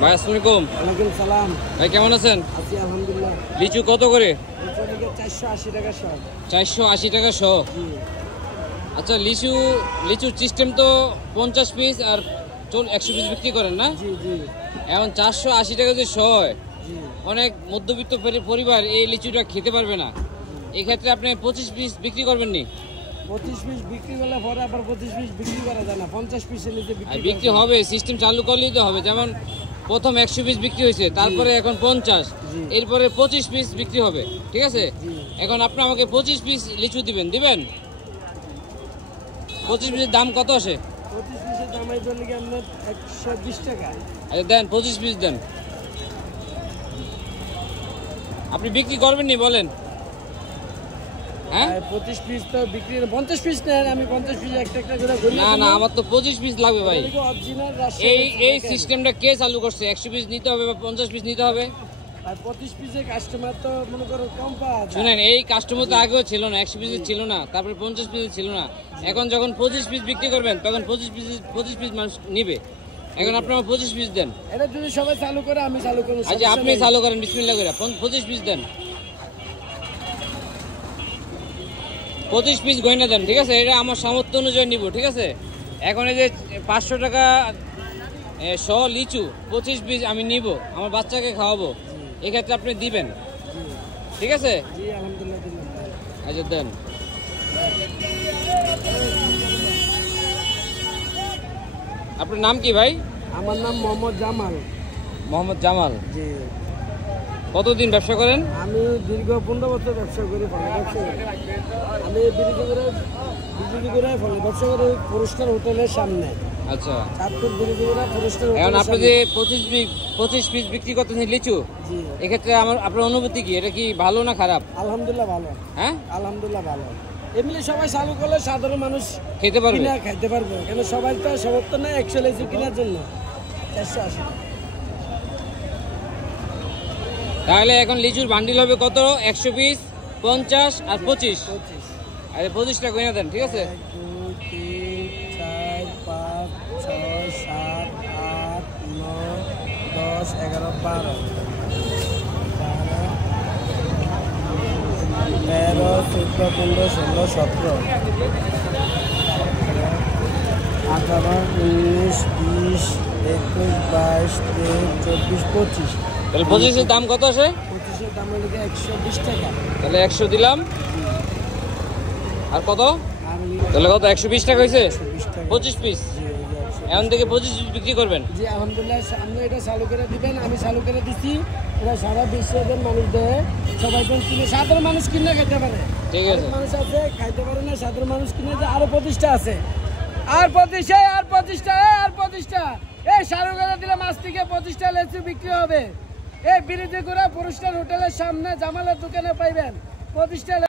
ভাই আসসালামু আলাইকুম। ওয়ালাইকুম সালাম। ভাই কেমন আছেন? আছি আলহামদুলিল্লাহ। লিচু কত করে? লিচু থেকে 480 টাকা শ। 480 টাকা শ। জি আচ্ছা, লিচুর সিস্টেম তো 50 পিস আর 100 পিস বিক্রি করেন না? জি জি এখন 480 টাকা যে শ হয়, জি। অনেক মধ্যবিত্ত পরিবার এই লিচুটা খেতে পারবে না। এই ক্ষেত্রে আপনি 25 পিস বিক্রি করবেন নি? 25 পিস বিক্রি করলে পরে আবার 25 পিস বিক্রি করা যায় না, 50 পিসের নিচে বিক্রি হবে, সিস্টেম চালু করলেই তো হবে। যেমন প্রথম 100 পিস বিক্রি হয়েছে, তারপরে এখন 50, এরপরে 25 পিস বিক্রি হবে, ঠিক আছে? এখন আপনি আমাকে 25 পিস লিচু দিবেন 25 পিসের দাম কত আসে? 25 পিসের দাম এই জন্য কি আপনার 120 টাকা। আচ্ছা দেন, 25 পিস দেন। আপনি বিক্রি করবেন নি বলেন? হ্যাঁ 25 পিস তো বিক্রি 50 পিস নেন, আমি 50 পিস একটা একটা করে ধরি। না না, আমার তো 25 পিস লাগবে ভাই। অরিজিনাল এই সিস্টেমটা কে চালু করছে? 100 পিস নিতে হবে বা 50 পিস নিতে হবে? আর 25 পিসের কাস্টমার তো মনে করো কম পাওয়া যায়। শুনেন, এই কাস্টমার তো আগেও ছিল না, 100 পিসের ছিল না, তারপরে 50 পিসের ছিল না। এখন যখন 25 পিস বিক্রি করবেন তখন 25 পিস মানুষ নিবে। এখন আপনারা 25 পিস দেন। এটা যদি সবাই চালু করে আমি চালু করব। আচ্ছা আপনি চালু করেন, বিসমিল্লাহ করে 25 পিস দেন। 25 পিস গয়না দেন, ঠিক আছে? এটা আমার সামর্থ্য অনুযায়ী নিব, ঠিক আছে? এখন এই যে 500 টাকা শ লিচু 25 পিস আমি নিব, আমার বাচ্চাকে খাওয়াবো, এক্ষেত্রে আপনি দিবেন, ঠিক আছে? জি আলহামদুলিল্লাহ দিলাম। আচ্ছা দেন। আপনার নাম কি ভাই? আমার নাম মোহাম্মদ জামাল। মোহাম্মদ জামাল। জি। কতদিন ব্যবসা করেন? আমি দীর্ঘ 15 বছর ব্যবসা করি, ফলে ব্যবসা করি। আমি বিরোধী করে ফলে ব্যবসা করি পুরস্কার হোটেলের সামনে। আচ্ছা, চাঁদপুর বিরোধী করে পুরস্কার এখন হোটেলের আপনি সামনে। যে 25 পিস বিক্রি করতেছেন লিচু, জি। এক্ষেত্রে আপনার অনুভূতি কি? এটা কি ভালো না খারাপ? আলহামদুলিল্লাহ ভালো। হ্যাঁ আলহামদুলিল্লাহ ভালো। এমনি সবাই চালু করলে সাধারণ মানুষ খেতে পারবে, খাইতে পারবে, কেন সবাই তো সমর্থ নেই 100 লিচু কেনার জন্য। 480। তাহলে এখন লিচুর বান্ডিল হবে কত? 100 পিস, 50 আর 25। 25। আরে 25টা গয়না দেন, ঠিক আছে? 1 2 3 4 5 6 7 8 9 10 11 12 13 14 15 16 17 18 19 20 21 22 23 24 25। তাহলে 25 এর দাম কত আসে? 25 এর দাম হলো 120 টাকা। তাহলে 100 দিলাম। আর কত? আর তাহলে কত? 120 টাকা হয়েছে 120 টাকা। 25 পিস। জি, এখন থেকে 25 পিস বিক্রি করবেন। জি আলহামদুলিল্লাহ, আপনি এটা চালু করে দিবেন, আমি চালু করে দিচ্ছি। এটা সারা বিশ্বের মানুষ দেয়, সবাই কিনে, সাধারণ মানুষ কিনে খেতে পারে। ঠিক আছে। মানুষ আছে খাইতে পারে না, সাধারণ মানুষ কিনে যে আরো 25টা আছে, আর 25টা এই চালু করে দিলে মাছ থেকে 25টা লিচু বিক্রি হবে। এই বিরোধী করে পুরস্কার হোটেলের সামনে জামালের দোকানে পাইবেন 25টা।